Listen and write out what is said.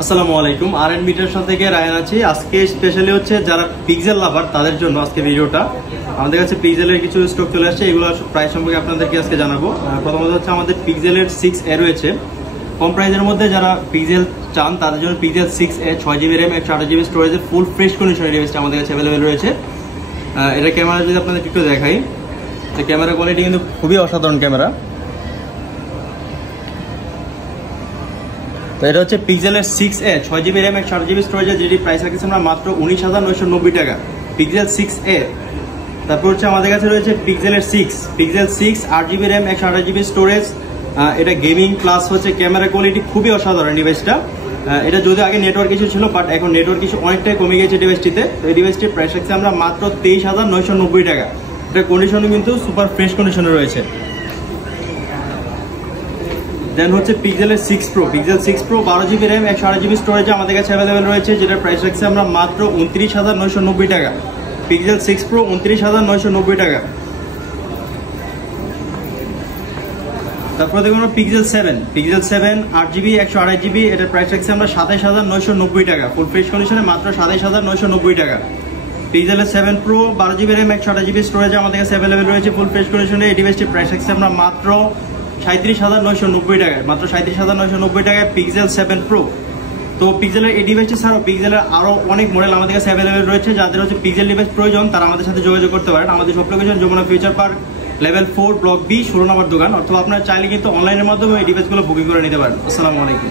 আসসালামু আলাইকুম, আর&বি মিটার থেকে রায়ান আছি। আজকে স্পেশালি হচ্ছে যারা পিক্সেল লাভার তাদের জন্য আজকে ভিডিওটা। আমাদের কাছে পিক্সেলের কিছু স্টক চলে আসছে, এগুলো প্রাইস সম্পর্কে আপনাদেরকে আজকে জানাবো। প্রথমত হচ্ছে আমাদের পিক্সেলের 6A রয়েছে কম প্রাইসের মধ্যে। যারা পিক্সেল চান তাদের জন্য pixel 6A 6GB RAM 128GB স্টোরেজের ফুল ফ্রেশ কন্ডিশনের ডিভাইসটা আমাদের কাছে অ্যাভেলেবেল রয়েছে। এটা ক্যামেরা যদি আপনাদের একটু দেখাই, তো ক্যামেরা কোয়ালিটি কিন্তু খুবই অসাধারণ ক্যামেরা। তো এটা হচ্ছে পিক্সেলের 6A 6GB র্যাম 128GB স্টোরেজের, যেটি প্রাইস রাখছি আমরা মাত্র 19,990 টাকা। Pixel 6A। তারপর হচ্ছে আমাদের কাছে রয়েছে পিক্সেলের 6 8GB র্যাম 128GB স্টোরেজ। এটা গেমিং প্লাস হচ্ছে ক্যামেরা কোয়ালিটি খুবই অসাধারণ ডিভাইসটা। এটা যদি আগে নেটওয়ার্ক ইস্যু ছিল, বাট এখন নেটওয়ার্ক ইস্যু অনেকটাই কমে গেছে ডিভাইসটিতে। তো এই ডিভাইসটির প্রাইস রাখছি আমরা মাত্র 23,990 টাকা। এটা কন্ডিশনও কিন্তু সুপার ফ্রেশ কন্ডিশনে রয়েছে। দেন হচ্ছে পিক্সেলের 6 Pro, pixel 6 Pro 12GB RAM 128GB স্টোরেজে আমাদের কাছে অ্যাভেলেবেল রয়েছে, যেটার প্রাইস রাখছি আমরা মাত্র 29,990 টাকা। পিক্সেল 6 Pro 29,990 টাকা। তারপরে দেখুন পিক্সেল 7 8GB 128GB, এটার প্রাইস রাখছি আমরা 27,990 টাকা। ফুল ফ্রেশ কন্ডিশনে মাত্র 27,990 টাকা। পিক্সেলের 7 Pro 12GB র্যাম 128GB স্টোরেজে আমাদের কাছে অ্যাভেলেবেল রয়েছে ফুল ফ্রেশ কন্ডিশনে। এই ডিভাইসটির প্রাইস রাখছি আমরা মাত্র 37,990 টাকায়, মাত্র 37,990 টাকায় পিক্সেল 7 Pro। তো পিক্সেলের এই ডিভাইসটি ছাড়াও পিক্সেলের আরও অনেক মডেল আমাদের কাছে অ্যাভেলেবেল রয়েছে। যাদের হচ্ছে পিক্সেল ডিভাইস প্রয়োজন তারা আমাদের সাথে যোগাযোগ করতে পারেন। আমাদের সব location Jamuna future park, level 4, block B, 16 নম্বর দোকান। অথবা আপনারা চাইলে কিন্তু অনলাইনের মাধ্যমে এই ডিভাইসগুলো বুকিং করে নিতে পারেন। আসসালামু আলাইকুম।